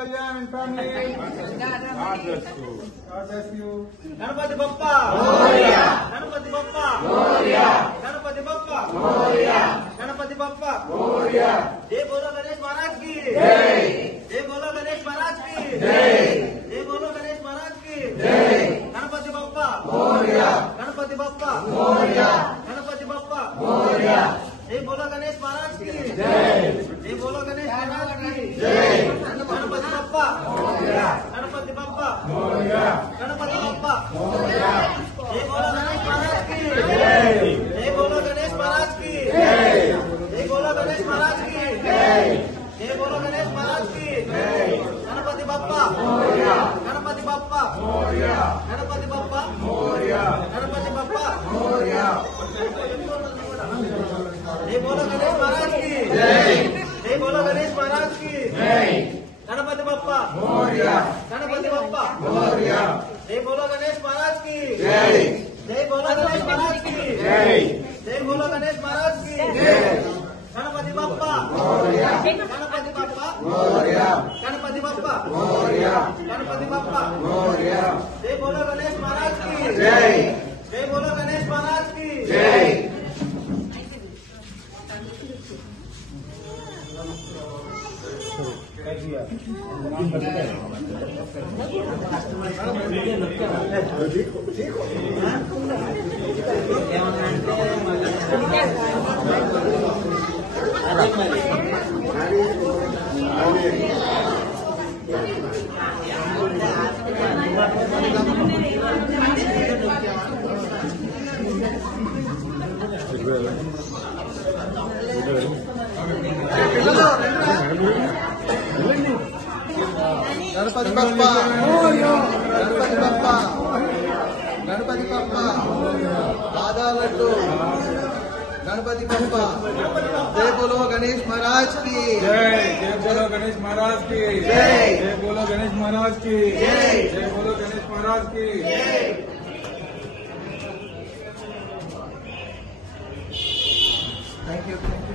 Kalyan and family. God bless you. God bless you. Ganapati Bappa. Moria. Ganapati Bappa. Moria. Ganapati Bappa. Moria. Ganapati Bappa. Moria. जय बोलो गणेश महाराज की जय। जय बोलो गणेश महाराज की जय। जय बोलो गणेश महाराज की जय। गणपति बप्पा मोरिया। गणपति बप्पा मोरिया। गणपति बप्पा मोरिया। जय बोलो गणेश महाराज की जय। जय बोलो गणेश महाराज की जय। गणपति बप्पा मोरिया। गणपति बप्पा मोरिया। गणपति बप्पा मोरिया। जय बोलो गणेश महाराज की जय। जय बोलो गणेश महाराज की जय। जय बोलो गणेश महाराज की जय। जय बोलो गणेश महाराज की जय। गणपति बप्पा मोरिया। गणपति बप्पा मोरिया। गणपति बप्पा मोरिया। गणपति बप्पा मोरिया। जय बोलो गणेश महाराज की जय। जय बोलो गणेश महाराज की जय। गणपति बप्पा मोरिया। गणपति बप्पा मोरिया। जय बोलो गणेश महाराज की जय। जय बोलो गणेश महाराज की जय। जय बोलो गणेश महाराज की जय। गणपति बप्पा मोरिया। गणपति बप्पा मोरिया। गणपति बप्पा मोरिया। गणपति बप्पा मोरिया। जय बोलो गणेश महाराज की जय। जय बोलो गणेश महाराज की जय। गणपति बप्पा गणपति बप्पा गणपति बप्पा आधा लड्डू गणपति बप्पा। जय बोलो गणेश महाराज की जय। जय बोलो गणेश महाराज की जय। जय बोलो गणेश महाराज की जय। जय बोलो गणेश महाराज की थैंक यू थैंक्स।